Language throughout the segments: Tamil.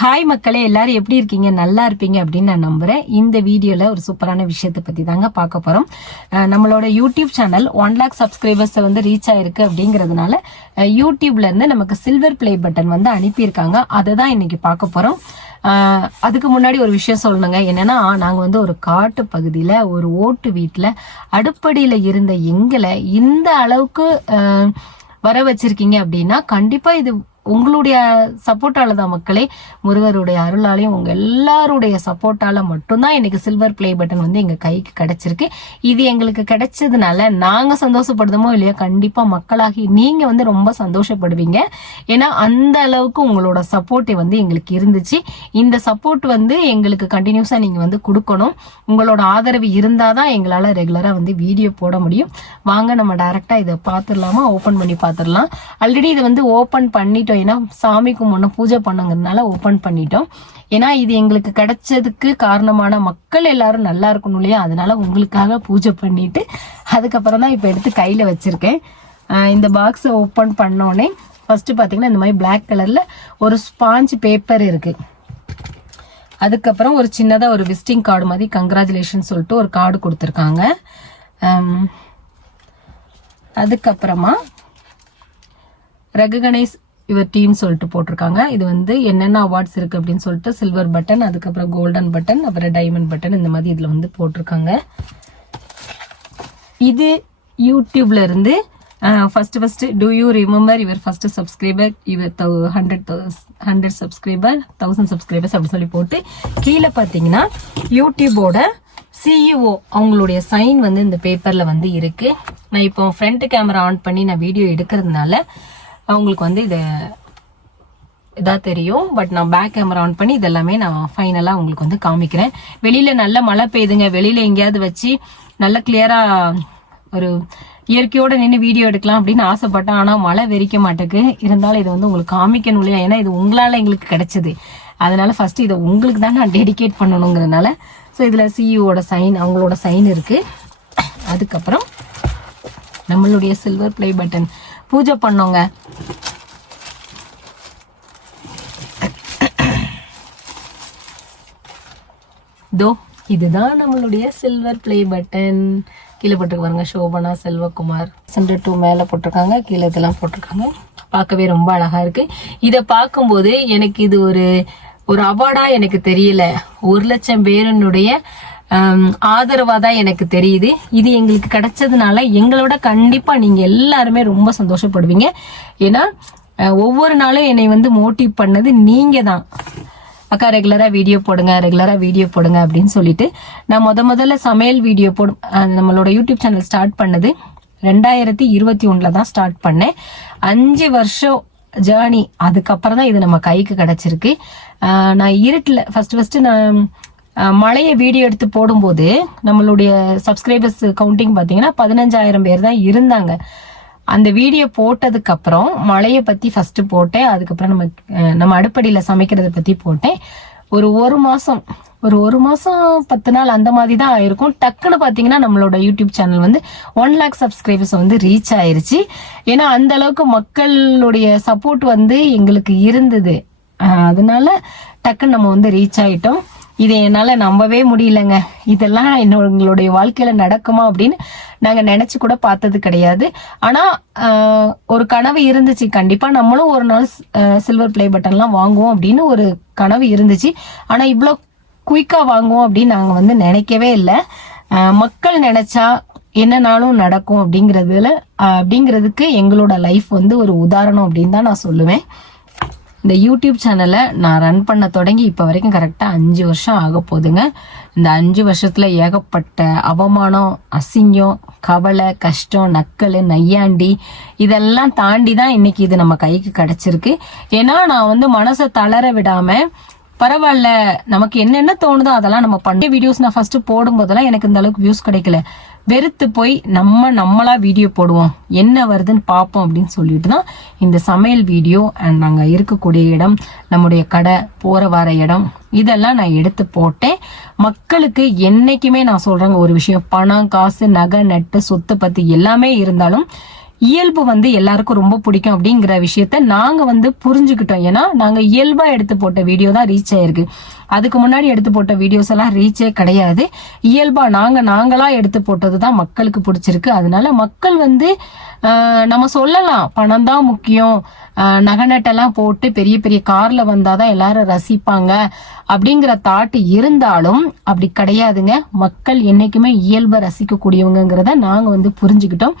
ஹாய் மக்களே, எல்லாரும் எப்படி இருக்கீங்க? நல்லா இருப்பீங்க அப்படின்னு நான் நம்புறேன். இந்த வீடியோல ஒரு சூப்பரான விஷயத்தை பத்தி தாங்க பார்க்க போறோம். நம்மளோட யூடியூப் சேனல் 1 lakh சப்ஸ்கிரைபர்ஸ் வந்து ரீச் ஆயிருக்கு அப்படிங்கறதுனால யூடியூப்ல இருந்து நமக்கு சில்வர் பிளே பட்டன் வந்து அனுப்பியிருக்காங்க. அதை தான் இன்னைக்கு பார்க்க போறோம். அதுக்கு முன்னாடி ஒரு விஷயம் சொல்லணுங்க. என்னன்னா, நாங்க வந்து ஒரு காட்டு பகுதியில ஒரு ஓட்டு வீட்டுல அடுப்படியில இருந்த எங்களை இந்த அளவுக்கு வர வச்சிருக்கீங்க அப்படின்னா கண்டிப்பா இது உங்களுடைய சப்போர்ட்டால தான் மக்களே. முருகருடைய அருளாலையும் உங்க எல்லாருடைய சப்போர்ட்டால மட்டும்தான் இன்னைக்கு சில்வர் பிளே பட்டன் வந்து எங்க கைக்கு கிடைச்சிருக்கு. இது எங்களுக்கு கிடைச்சதுனால நாங்க சந்தோஷப்படுதமோ இல்லையோ, கண்டிப்பா மக்களாகி நீங்க வந்து ரொம்ப சந்தோஷப்படுவீங்க. ஏன்னா அந்த அளவுக்கு உங்களோட சப்போர்ட் வந்து எங்களுக்கு இருந்துச்சு. இந்த சப்போர்ட் வந்து எங்களுக்கு கண்டினியூஸா நீங்க வந்து கொடுக்கணும். உங்களோட ஆதரவு இருந்தாதான் எங்களால ரெகுலரா வந்து வீடியோ போட முடியும். வாங்க நம்ம டைரக்டா இதை பாத்துடலாமா? ஓபன் பண்ணி பாத்துடலாம். ஆல்ரெடி இதை வந்து ஓபன் பண்ணிட்டோம். ஏன்னா சாமிக்கு முன்ன பூஜை பண்ணுங்கிறதுனால ஓபன் பண்ணிட்டோம். ஏன்னா இது எங்களுக்கு கிடைச்சதுக்கு காரணமான மக்கள் எல்லாரும் நல்லா இருக்கணும் இல்லையா, அதனால உங்களுக்காக பூஜை பண்ணிட்டு அதுக்கப்புறம் தான் இப்ப எடுத்து கையில வச்சிருக்கேன். இந்த பாக்ஸை ஓபன் பண்ணோடனே ஃபர்ஸ்ட் பாத்தீங்கன்னா இந்த மாதிரி பிளாக் கலர்ல ஒரு ஸ்பாஞ்ச் பேப்பர் இருக்கு. அதுக்கப்புறம் ஒரு சின்னதா ஒரு விசிட்டிங் கார்டு மாதிரி கங்க்ராச்சுலேஷன் சொல்லிட்டு ஒரு கார்டு கொடுத்துருக்காங்க. அதுக்கப்புறமா ரெகனைஸ் யுவர் டீம் சொல்லிட்டு போட்டிருக்காங்க. இது வந்து என்னென்ன அவார்ட்ஸ் இருக்கு அப்படின்னு சொல்லிட்டு சில்வர் பட்டன், அதுக்கப்புறம் கோல்டன் பட்டன், அப்புறம் டைமண்ட் பட்டன், இந்த மாதிரி இதுல வந்து போட்டிருக்காங்க. இது யூடியூப்ல இருந்து first do you remember your first subscriber your 100 subscriber 1000 subscribers அப்படின்னு சொல்லி போட்டு கீழே பார்த்தீங்கன்னா யூடியூபோட சிஇஓ அவங்களுடைய சைன் வந்து இந்த பேப்பர்ல வந்து இருக்கு. நான் இப்போ ஃப்ரண்ட் கேமரா ஆன் பண்ணி நான் வீடியோ எடுக்கிறதுனால அவங்களுக்கு வந்து இதா தெரியும். பட் நான் பேக் கேமரா ஆன் பண்ணி இதெல்லாமே நான் ஃபைனலா உங்களுக்கு வந்து காமிக்கிறேன். வெளியில நல்ல மழை பெய்யுதுங்க. வெளியில எங்கேயாவது வச்சு நல்ல கிளியரா ஒரு இயற்கையோட நின்று வீடியோ எடுக்கலாம் அப்படின்னு ஆசைப்பட்டேன். ஆனா மழை வெறிக்க மாட்டேக்கு. இருந்தாலும் இதை வந்து உங்களுக்கு காமிக்கணும் இல்லையா, ஏன்னா இது உங்களால எங்களுக்கு கிடைச்சது. அதனால ஃபர்ஸ்ட் இதை உங்களுக்கு தான் நான் டெடிகேட் பண்ணணுங்கிறதுனால ஸோ இதுல சிஇஓட சைன், அவங்களோட சைன் இருக்கு. அதுக்கப்புறம் நம்மளுடைய சில்வர் பிளே பட்டன் பூஜை பண்ணோங்க. தோ இதுதான் நம்மளுடைய சில்வர் பிளே பட்டன். கீழே போட்டிருக்க பாருங்க, சோபனா செல்வகுமார் 2 மேல போட்டிருக்காங்க, கீழே இதெல்லாம் போட்டிருக்காங்க. பார்க்கவே ரொம்ப அழகா இருக்கு. இதை பார்க்கும்போது எனக்கு இது ஒரு அவார்டா எனக்கு தெரியல, 1 லட்சம் பேருனுடைய ஆதரவாதான் எனக்கு தெரியுது. இது எங்களுக்கு கிடைச்சதுனால எங்களோட கண்டிப்பா நீங்க எல்லாருமே ரொம்ப சந்தோஷப்படுவீங்க. ஏன்னா ஒவ்வொரு நாளும் என்னை வந்து மோட்டிவ் பண்ணது நீங்க தான். அக்கா ரெகுலரா வீடியோ போடுங்க அப்படின்னு சொல்லிட்டு நான் முதல்ல சமையல் வீடியோ நம்மளோட யூடியூப் சேனல் ஸ்டார்ட் பண்ணது 2021 தான் ஸ்டார்ட் பண்ணேன். 5 வருஷம் ஜேர்னி. அதுக்கப்புறம் தான் இது நம்ம கைக்கு கிடைச்சிருக்கு. நான் இருட்டுல ஃபர்ஸ்ட் நான் மழைய வீடியோ எடுத்து போடும்போது நம்மளுடைய சப்ஸ்கிரைபர்ஸ் கவுண்டிங் பாத்தீங்கன்னா 15,000 பேர் தான் இருந்தாங்க. அந்த வீடியோ போட்டதுக்கு அப்புறம் மழைய பத்தி ஃபர்ஸ்ட் போட்டேன். அதுக்கப்புறம் நம்ம அடுப்படியில சமைக்கிறத பத்தி போட்டேன். ஒரு மாசம் 10 நாள் அந்த மாதிரி தான் ஆயிருக்கும். டக்குன்னு பாத்தீங்கன்னா நம்மளோட யூடியூப் சேனல் வந்து 1 lakh சப்ஸ்கிரைபர்ஸ் வந்து ரீச் ஆயிருச்சு. ஏன்னா அந்த அளவுக்கு மக்களுடைய சப்போர்ட் வந்து எங்களுக்கு இருந்தது. அதனால டக்குன்னு நம்ம வந்து ரீச் ஆயிட்டோம். இதை என்னால நம்பவே முடியலங்க. இதெல்லாம் எங்களுடைய வாழ்க்கையில நடக்குமா அப்படின்னு நாங்க நினைச்சு கூட பார்த்தது கிடையாது. ஆனா ஒரு கனவு இருந்துச்சு, கண்டிப்பா நம்மளும் ஒரு நாள் சில்வர் பிளே பட்டன்லாம் வாங்குவோம் அப்படின்னு ஒரு கனவு இருந்துச்சு. ஆனா இவ்வளவு குயிக்கா வாங்குவோம் அப்படின்னு நாங்க வந்து நினைக்கவே இல்லை. மக்கள் நினைச்சா என்னன்னாலும் நடக்கும் அப்படிங்கிறதுக்கு எங்களோட லைஃப் வந்து ஒரு உதாரணம் அப்படின்னு தான் நான் சொல்லுவேன். இந்த யூடியூப் சேனலை நான் ரன் பண்ண தொடங்கி இப்ப வரைக்கும் கரெக்டா 5 வருஷம் ஆக போகுதுங்க. இந்த 5 வருஷத்துல ஏகப்பட்ட அவமானம், அசிங்கம், கவலை, கஷ்டம், நக்கல், நையாண்டி இதெல்லாம் தாண்டி தான் இன்னைக்கு இது நம்ம கைக்கு கிடைச்சிருக்கு. ஏன்னா நான் வந்து மனசை தளர விடாம பரவாயில்ல, நமக்கு என்னென்ன தோணுதோ அதெல்லாம் நம்ம பண்ண வீடியோஸ் நான் ஃபர்ஸ்ட் போடும் போதெல்லாம் எனக்கு இந்த அளவுக்கு வியூஸ் கிடைக்கல. வெறுத்து போய் நம்மளா வீடியோ போடுவோம், என்ன வருதுன்னு பார்ப்போம் அப்படின்னு சொல்லிட்டு தான் இந்த சமையல் வீடியோ அண்ட் நாங்க இருக்கக்கூடிய இடம், நம்முடைய கடை, போற வர இடம் இதெல்லாம் நான் எடுத்து போட்டேன். மக்களுக்கு என்னைக்குமே நான் சொல்றேங்க ஒரு விஷயம், பணம், காசு, நகை, நட்டு, சொத்து பத்தி எல்லாமே இருந்தாலும் இயல்பு வந்து எல்லாருக்கும் ரொம்ப பிடிக்கும் அப்படிங்கிற விஷயத்த நாங்க வந்து புரிஞ்சுக்கிட்டோம். ஏன்னா நாங்க இயல்பா எடுத்து போட்ட வீடியோ தான் ரீச் ஆயிருக்கு. அதுக்கு முன்னாடி எடுத்து போட்ட வீடியோஸ் எல்லாம் ரீச்சே கிடையாது. இயல்பா நாங்களா எடுத்து போட்டதுதான் மக்களுக்கு பிடிச்சிருக்கு. அதனால மக்கள் வந்து நம்ம சொல்லலாம் பணம் தான் முக்கியம், நகை நட்டெல்லாம் போட்டு பெரிய பெரிய கார்ல வந்தாதான் எல்லாரும் ரசிப்பாங்க அப்படிங்கிற தாட்டு இருந்தாலும் அப்படி கிடையாதுங்க. மக்கள் என்னைக்குமே இயல்பை ரசிக்க கூடியவங்கிறத நாங்க வந்து புரிஞ்சுக்கிட்டோம்.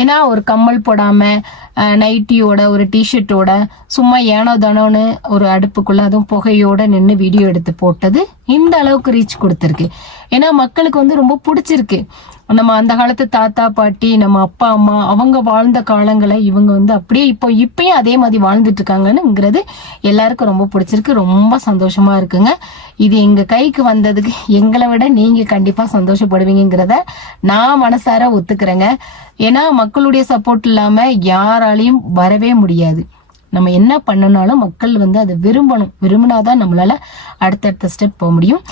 ஏன்னா ஒரு கம்மல் போடாம நைட்டியோட ஒரு டிஷர்ட்டோட சும்மா ஏனோ தானோன்னு ஒரு அடுப்புக்குள்ள அதுவும் புகையோட நின்று வீடியோ எடுத்து போட்டது இந்த அளவுக்கு ரீச் கொடுத்துருக்கு. ஏன்னா மக்களுக்கு வந்து ரொம்ப பிடிச்சிருக்கு. நம்ம அந்த காலத்து தாத்தா பாட்டி நம்ம அப்பா அம்மா அவங்க வாழ்ந்த காலங்களை இவங்க வந்து அப்படியே இப்பயும் அதே மாதிரி வாழ்ந்துட்டு இருக்காங்கன்னுங்கிறது எல்லாருக்கும் ரொம்ப பிடிச்சிருக்கு. ரொம்ப சந்தோஷமா இருக்குங்க. இது எங்க கைக்கு வந்ததுக்கு எங்களை விட நீங்க கண்டிப்பா சந்தோஷப்படுவீங்கிறத நான் மனசார ஒத்துக்கிறேங்க. ஏன்னா மக்களுடைய சப்போர்ட் இல்லாம யாராலையும் வரவே முடியாது. நம்ம என்ன பண்ணனாலும் மக்கள் வந்து அதை விரும்பினாதான் நம்மளால அடுத்தடுத்த ஸ்டெப் போக முடியும்.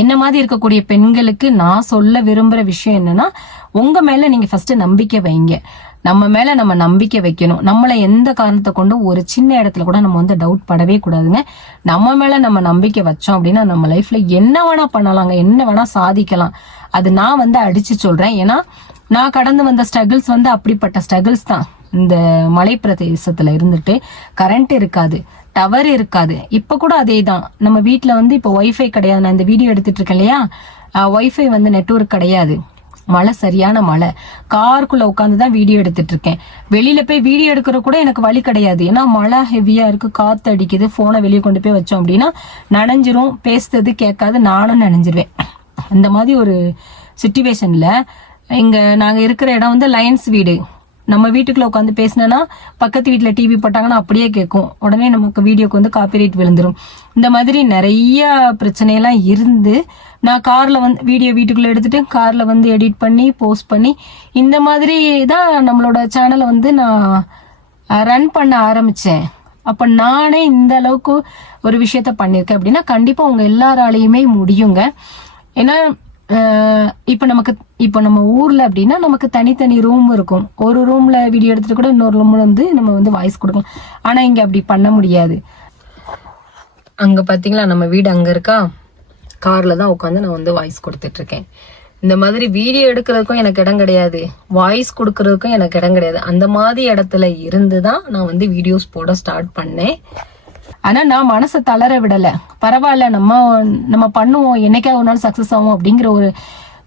என்ன மாதிரி இருக்கக்கூடிய பெண்களுக்கு நான் சொல்ல விரும்புற விஷயம் என்னன்னா, உங்க மேல நீங்க ஃபர்ஸ்ட் நம்பிக்கை வைங்க. நம்ம மேல நம்ம நம்பிக்கை வைக்கணும். நம்மள எந்த காரணத்தை கொண்டு ஒரு சின்ன இடத்துல கூட நம்ம வந்து டவுட் படவே கூடாதுங்க. நம்ம மேல நம்ம நம்பிக்கை வச்சோம் அப்படின்னா நம்ம லைஃப்ல என்ன வேணா பண்ணலாங்க, என்ன வேணா சாதிக்கலாம். அது நான் வந்து அடிச்சு சொல்றேன். ஏன்னா நான் கடந்து வந்த ஸ்ட்ரகிள்ஸ் வந்து அப்படிப்பட்ட ஸ்ட்ரகிள்ஸ் தான். இந்த மலை பிரதேசத்துல இருந்துட்டு கரண்ட் இருக்காது, டவர் இருக்காது. இப்ப கூட அதே தான். நம்ம வீட்டுல வந்து இப்ப ஒய்ஃபை கிடையாது. நான் இந்த வீடியோ எடுத்துட்டு இருக்கேன் இல்லையா, ஒய்ஃபை வந்து நெட்வொர்க் கிடையாது. மழை, சரியான மழை. காருக்குள்ள உட்காந்துதான் வீடியோ எடுத்துட்டு இருக்கேன். வெளியில போய் வீடியோ எடுக்கிற கூட எனக்கு வழி கிடையாது. ஏன்னா மழை ஹெவியா இருக்கு, காத்து அடிக்குது. போனை வெளியே கொண்டு போய் வச்சோம் அப்படின்னா நனைஞ்சிரும், பேசுறது கேட்காது, நானும் நனைஞ்சிருவேன். இந்த மாதிரி ஒரு சிச்சுவேஷன்ல நாங்க இருக்கிற இடம் வந்து லைன்ஸ் வீடு. நம்ம வீட்டுக்குள்ள உட்காந்து பேசினா பக்கத்து வீட்டுல டிவி போட்டாங்கன்னா அப்படியே கேட்கும். உடனே நமக்கு வீடியோக்கு வந்து காப்பிரைட் விழுந்துரும். இந்த மாதிரி நிறைய பிரச்சனையெல்லாம் இருந்து நான் கார்ல வந்து வீடியோ வீட்டுக்குள்ள எடுத்துட்டு கார்ல வந்து எடிட் பண்ணி போஸ்ட் பண்ணி இந்த மாதிரி தான் நம்மளோட சேனலை வந்து நான் ரன் பண்ண ஆரம்பிச்சேன். அப்ப நானே இந்த அளவுக்கு ஒரு விஷயத்த பண்ணிருக்கேன் அப்படின்னா கண்டிப்பா உங்க எல்லாராலையுமே முடியுங்க. ஏன்னா இப்ப நம்ம ஊர்ல அப்படின்னா நமக்கு தனித்தனி ரூம் இருக்கும். ஒரு ரூம்ல வீடியோ எடுத்துட்டு கூட இன்னொரு ரூம்ல வந்து நம்ம வந்து வாய்ஸ் கொடுக்கலாம். ஆனா இங்க அப்படி பண்ண முடியாது. அங்க பாத்தீங்களா நம்ம வீடு அங்க இருக்கா, கார்ல தான் உட்காந்து நான் வந்து வாய்ஸ் கொடுத்துட்டு இருக்கேன். இந்த மாதிரி வீடியோ எடுக்கிறதுக்கும் எனக்கு இடம் கிடையாது, வாய்ஸ் கொடுக்கறதுக்கும் எனக்கு இடம் கிடையாது. அந்த மாதிரி இடத்துல இருந்துதான் நான் வந்து வீடியோஸ் போட ஸ்டார்ட் பண்ணேன். ஆனா நான் மனசை தளர விடல. பரவாயில்ல, நம்ம பண்ணுவோம், என்னைக்கா ஒரு நாள் சக்சஸ் ஆகும் அப்படிங்கிற ஒரு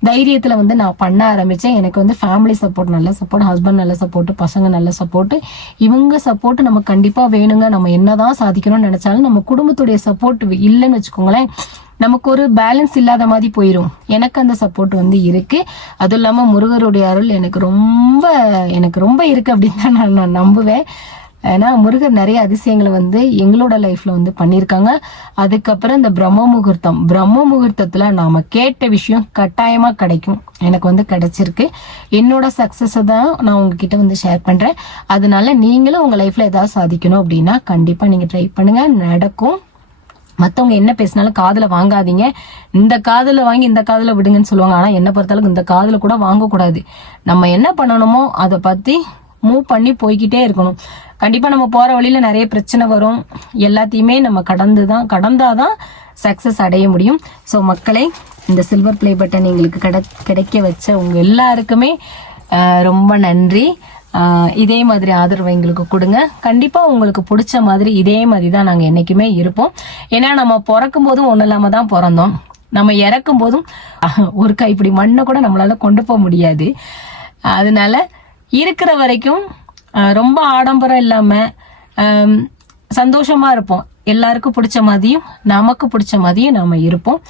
தைரியத்துல வந்து நான் பண்ண ஆரம்பிச்சேன். எனக்கு வந்து ஃபேமிலி சப்போர்ட், நல்ல சப்போர்ட், ஹஸ்பண்ட் நல்ல சப்போர்ட், பசங்க நல்ல சப்போர்ட், இவங்க சப்போர்ட் நமக்கு கண்டிப்பா வேணுங்க. நம்ம என்னதான் சாதிக்கணும்னு நினைச்சாலும் நம்ம குடும்பத்துடைய சப்போர்ட் இல்லைன்னு வச்சுக்கோங்களேன், நமக்கு ஒரு பேலன்ஸ் இல்லாத மாதிரி போயிடும். எனக்கு அந்த சப்போர்ட் வந்து இருக்கு. அதுவும் இல்லாம முருகருடைய அருள் எனக்கு ரொம்ப இருக்கு அப்படின்னு தான் நான் நம்புவேன். ஏன்னா முருகர் நிறைய அதிசயங்களை வந்து எங்களோட லைஃப்ல வந்து பண்ணியிருக்காங்க. அதுக்கப்புறம் இந்த பிரம்ம முகூர்த்தத்துல நாம கேட்ட விஷயம் கட்டாயமா கிடைக்கும். எனக்கு வந்து கிடைச்சிருக்கு. என்னோட சக்சஸ் தான் நான் உங்ககிட்ட வந்து ஷேர் பண்றேன். அதனால நீங்களும் உங்க லைஃப்ல ஏதாவது சாதிக்கணும் அப்படின்னா கண்டிப்பா நீங்க ட்ரை பண்ணுங்க, நடக்கும். மத்தவங்க என்ன பேசினாலும் காதுல வாங்காதீங்க. இந்த காதுல வாங்கி இந்த காதுல விடுங்கன்னு சொல்லுவாங்க. ஆனா என்ன பொறுத்தளவுக்கு இந்த காதுல கூட வாங்கக்கூடாது. நம்ம என்ன பண்ணணுமோ அதை பத்தி மூவ் பண்ணி போய்கிட்டே இருக்கணும். கண்டிப்பா நம்ம போற வழியில நிறைய பிரச்சனை வரும். எல்லாத்தையுமே நம்ம கடந்தாதான் சக்சஸ் அடைய முடியும். ஸோ மக்களே, இந்த சில்வர் பிளே பட்டன் எங்களுக்கு கிடைக்க வச்ச உங்க எல்லாருக்குமே ரொம்ப நன்றி. இதே மாதிரி ஆதரவு எங்களுக்கு கொடுங்க. கண்டிப்பா உங்களுக்கு பிடிச்ச மாதிரி இதே மாதிரி தான் நாங்க என்னைக்குமே இருப்போம். ஏன்னா நம்ம பிறக்கும் போதும் ஒண்ணு இல்லாம தான் பிறந்தோம். நம்ம இறக்கும் போதும் ஒரு கைப்பிடி மண்ணை கூட நம்மளால கொண்டு போக முடியாது. அதனால இருக்கிற வரைக்கும் ரொம்ப ஆடம்பரம் இல்லாம சந்தோஷமா இருப்போம். எல்லாருக்கும் பிடிச்ச மாதிரியும் நமக்கு பிடிச்ச மாதிரியும் நாம இருப்போம்.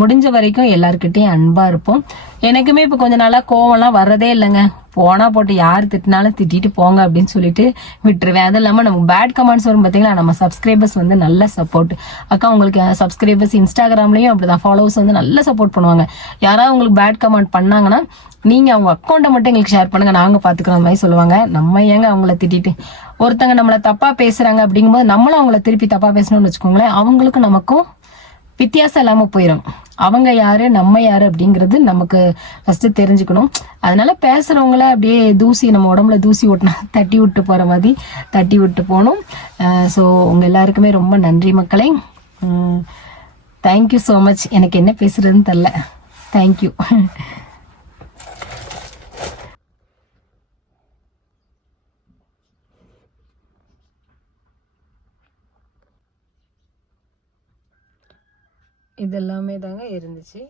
முடிஞ்ச வரைக்கும் எல்லாருக்கிட்டையும் அன்பா இருப்போம். எனக்குமே இப்ப கொஞ்ச நாளா கோவம்லாம் வர்றதே இல்லைங்க. போனா போட்டு யார் திட்டினாலும் திட்டிட்டு போங்க அப்படின்னு சொல்லிட்டு விட்டுருவேன். அது இல்லாம நமக்கு பேட் கமெண்ட்ஸ் வரும் பாத்தீங்களா, நம்ம சப்ஸ்கிரைபர்ஸ் வந்து நல்ல சப்போர்ட். அக்கா உங்களுக்கு சப்ஸ்கிரைபர்ஸ் இன்ஸ்டாகிராம்லயும் அப்படிதான், ஃபாலோவர்ஸ் வந்து நல்ல சப்போர்ட் பண்ணுவாங்க. யாராவது உங்களுக்கு பேட் கமெண்ட் பண்ணாங்கன்னா நீங்க அவங்க அக்கௌண்ட்டை மட்டும் எங்களுக்கு ஷேர் பண்ணுங்க, நாங்க பாத்துக்கிற மாதிரி சொல்லுவாங்க. நம்ம ஏங்க அவங்கள திட்டிட்டு, ஒருத்தங்க நம்மள தப்பா பேசுறாங்க அப்படிங்கும்போது நம்மளும் அவங்கள திருப்பி தப்பா பேசணும்னு வச்சுக்கோங்களேன், அவங்களுக்கும் நமக்கும் வித்தியாசம் இல்லாம போயிடும். அவங்க யாரு நம்ம யாரு அப்படிங்கிறது நமக்கு ஃபர்ஸ்ட் தெரிஞ்சுக்கணும். அதனால பேசுறவங்கள அப்படியே தூசி, நம்ம உடம்புல தூசி ஓட்டினா தட்டி விட்டு போற மாதிரி தட்டி விட்டு போகணும். ஸோ உங்க எல்லாருக்குமே ரொம்ப நன்றி மக்களே. Thank you so much. எனக்கு என்ன பேசுறதுன்னு தெரில. தேங்க்யூ. இதெல்லாமே தாங்க இருந்துச்சு.